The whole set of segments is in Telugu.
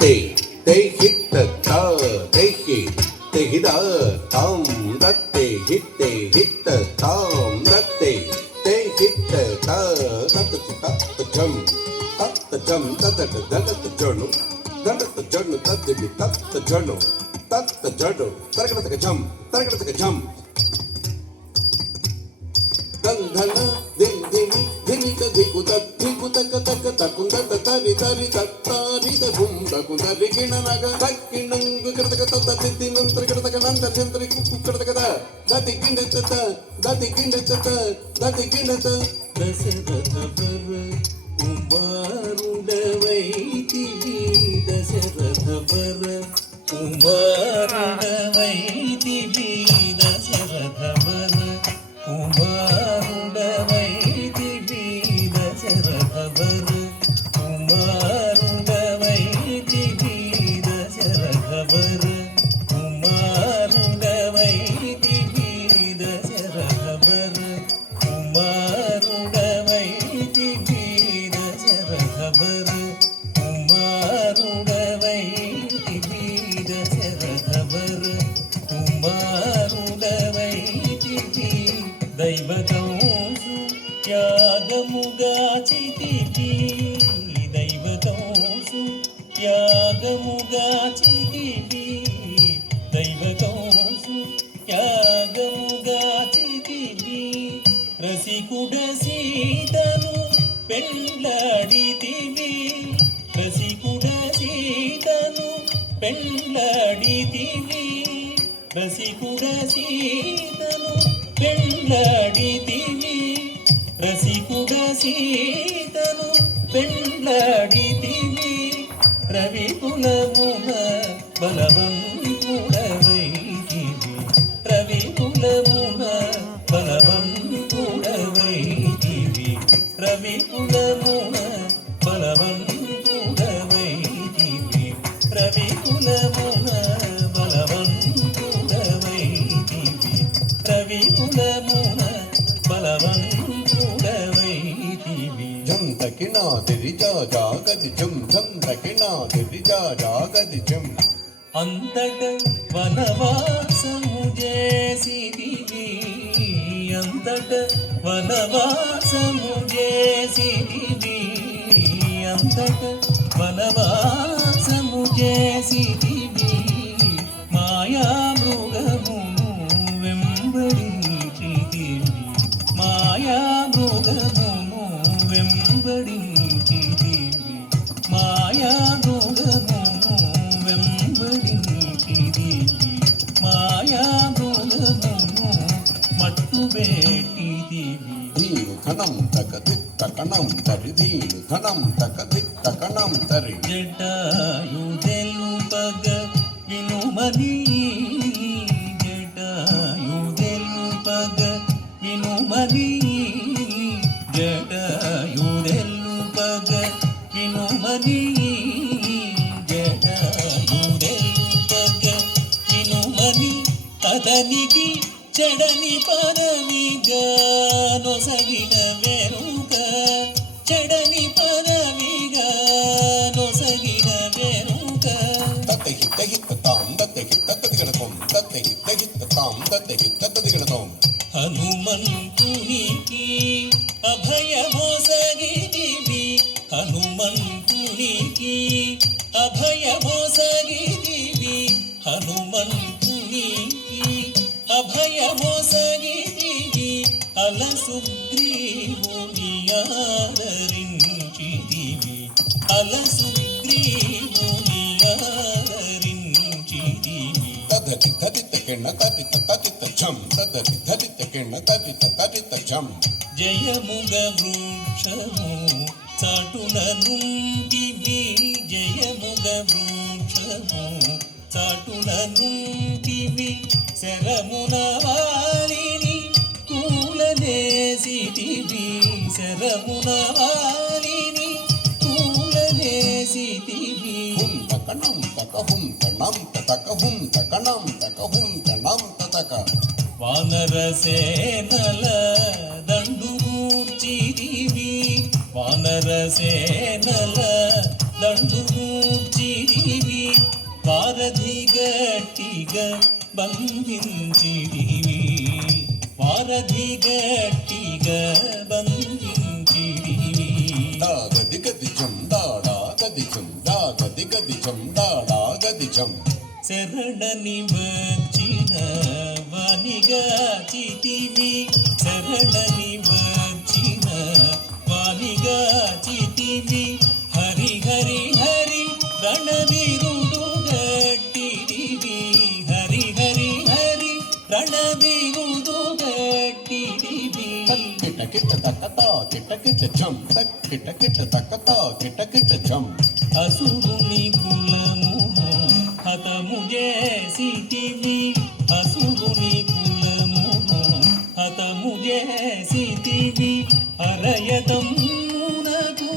te te hit ta ta te hit te hit da tam da te hit ta tam da te hit ta ta ta ta ta jam ta ta jam ta ta ta ta journal ta ta journal ta ta journal ta ta journal taraka jam dan dhana din dini dini ka dhiku ta ka ta kunda ta tari tari ta tari ta gum ta kunda rikina naga takkinangu kirtaka ta ta tinantar kirtaka nantar jantri kukku kirtaka ta dati kinda ta dati kinda ta Dasharatha వర కుమారుడవైతివి దశరథ వర కుమారుడవైతివి దశరథ వర కుమారుడవైతివి దశరథ వర కుమారుడవైతివి దశరథ వర కుమారుడవైతివి దశరథ వర కుమారుడవైతివి దశరథ వర కుమారుడవైతివి దశరథ వర కుమారుడవైతివి దైవతంసు యాగముగాచితివి దైవతంసు యాగముగాచితివి దైవతంసు యాగముగాచితివి రసికుడ సీతను పెండ్లాడితివి రసికుడ సీతను పెండ్లాడితివి రసికుడ సీతను పెండ్లాడితివి రసికుడ సీతను పెండ్లాడితివి రవికులమున బలవంతుడవైతివి రవికులమున బలవంతుడవైతివి రవికులమున బలవంతుడవైతివి రవికులమున బలవంతుడవైతివి రవికులమున బలవంతుడవైతివి జం తకినా తిరి జా జాగది జం జం తకినా తిరి జా జాగది జం అంతట వనవాసము చేసిదివి అంతట వనవాసము చేసిదివి అంతట వనవాసము చేసిదివి మాయా మృగమును వెంబడించితివి మాయా మృగమును వెంబడించితివి మాయా మృగమును వెంబడించితివి మాయా మృగమును మట్టుబెట్టితివి ధీను ధనం తక దిత్త కణం తరి ధీను ధనం తక దిత్త కణం తరి జటాయుదెలుపగ వినుమని జటాయుదెలుపగ వినుమని జటాయుదెలుపగ వినుమని జటాయుదెలుపగ వినుమని అతనికి చెడని పదవిగా నొసగిన వెనుక చెడని పదవిగా నొసగిన వెనుక తత్త హిత్త హిత్త తాం దత్త హిత్త తదిగణతం దత్త హిత్త హిత్త తాం దత్త హిత్త తదిగణతం హనుమంతునికి అభయమొసగితివి హనుమంతునికి అభయమొసగితివి హనుమంతునికి అభయమొసగితివి అలసుగ్రీవుని ఆదరించితివి అలసుగ్రీవుని ఆదరించితివి తదతి తదిత కిణ తదిత తదిత ఝం తదతి తదిత కిణ తదిత తదిత ఝం జయముగ వృక్షము చాటున నుంటివి జయముగ వృక్షము చాటున నుంటివి శరమున వాలిని కూలనేసితివి శరమున వాలిని కూలనేసితివి హుం తకణం తక హుం తణం తక హుం తకణం తక హుం తణం తక వానరసేనల దండుగూర్చిదివి వానరసేనల దండుగూర్చిదివి వారధి గట్టిగా బంధించిడివి వారధి గట్టిగా బంధించిడివి గది గది జం దాడా గది జం దా గది గది జం దాడా గది జం శరణని వచ్చిన వానిగా చితివి శరణని వచ్చిన వానిగా చితివి హరి హరి హరి రణవీరుడు గట్టిడివి హరి హరి హరి రణవీరుడు గట్టిడివి కిట కిట తక్కతా కిట కిట జం తక్ కిట కిట తక్కతా కిట కిట జం అసురుని కులమును హతము చేసితివి అసురుని కులమును హతము చేసితివి అరయతమునకు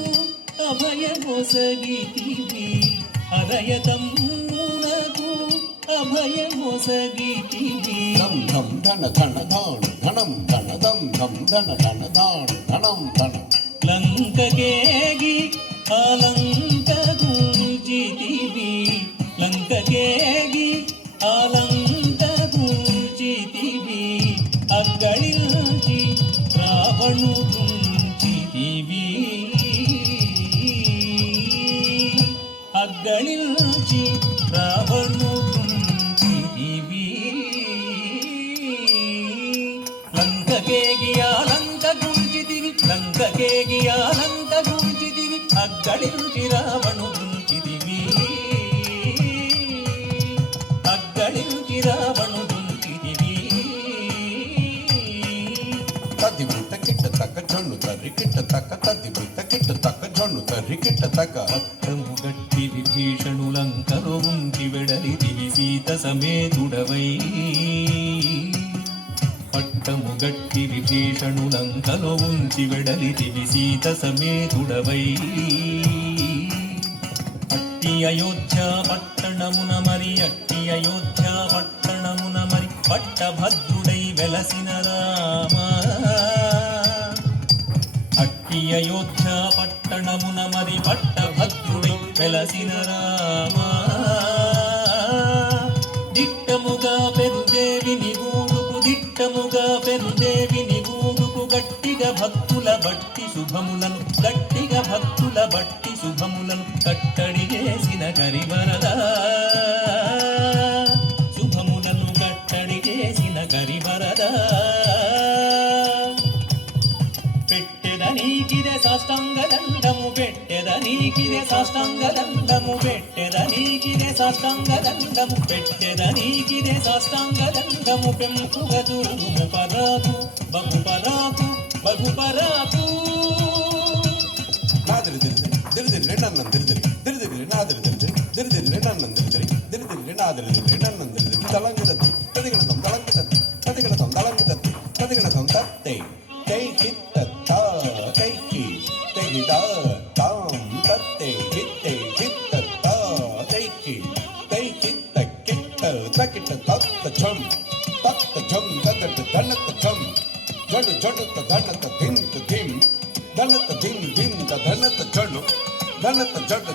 అభయమొసగితివి అరయతమునకు అభయమొసగితివి ధం ధం ధన ధన ధాణ ధనం ధన ధం ధం ధన ధన ధాణ ధనం ధన లంకకేగి ఆలంక గూర్చితివి లంకకేగి ఆలంక గూర్చితివి అగ్గళించి రావణుడుంచితివి అగ్గళించి రావణుడుంచితివి లంకకేగి ఆలంక గూర్చితివి లంకకేగి ఆలంక గూర్చితివి అగ్గళించి రావణుడుంచితివి అగ్గళించి రావణుడుంచితివి తది బిట్ట కిట్ట తక్క జొన్ను తర్రి కిట్ట తక్క తది బిట్ట కిట్ట తక్క జొన్ను తర్రి కిట్ట తక్క పట్టము గట్టి విభీషణులంకలో ఉంచి వెడలితివి సీత సమేతుడవై పట్టము గట్టి విభీషణులంకలో ఉంచి వెడలితివి సీత సమేతుడవై అట్టి అయోధ్య పట్టణమున మరి అట్టి అయోధ్య పట్టణమున మరి పట్టభద్రుడై వెలసిన రామ అట్టి అయోధ్య పట్టణమున మరి పట్టభద్రుడై వెలసిన రామ దిట్టముగా పెరుదేవిని గూడుకు దిట్టముగా పెరుదేవిని గూడుకు గట్టిగా భక్తుల బట్టి శుభములను గట్టిగా భక్తుల బట్టి శుభములను కట్టడి చేసిన కరివరదా శుభములను కట్టడి చేసిన కరివరదా పెట్టెదనీకిదే సాష్టాంగ దండము పెట్టెదనీకిదే సాష్టాంగ దండము పెట్టెదనీకిదే సాష్టాంగ దండము పెట్టెదనీకిదే సాష్టాంగ దండము పెంపుగ చూడుము పరాకు బహుపరాకు బహుపరాకు నాదిరి దిరిదిరి దిరిదిరి రెండన్నం దిరిదిరి దిరిదిరి నాదిరి దిరిదిరి దిరిదిరి రెండన్నం దిరిదిరి దిరిదిరి నాదిరి దిరిదిరి రెండన్నం దిరిదిరి తలంగి తత్తి తదిగణతం తలంగి తత్తి తదిగణతం తలంగి తత్తి తదిగణతం తత్తే తై కిత్త తా తై కి తెగిదా తాం తత్తే కిత్తే కిత్త తా తై కి తై కిత్త కిత్త తకిట తత్త ఛం తదట ధనత ఛం జడు జడుత ధనత ధింత ధిం ధనత ధిం ధిం ధనత జడు ధనత జడు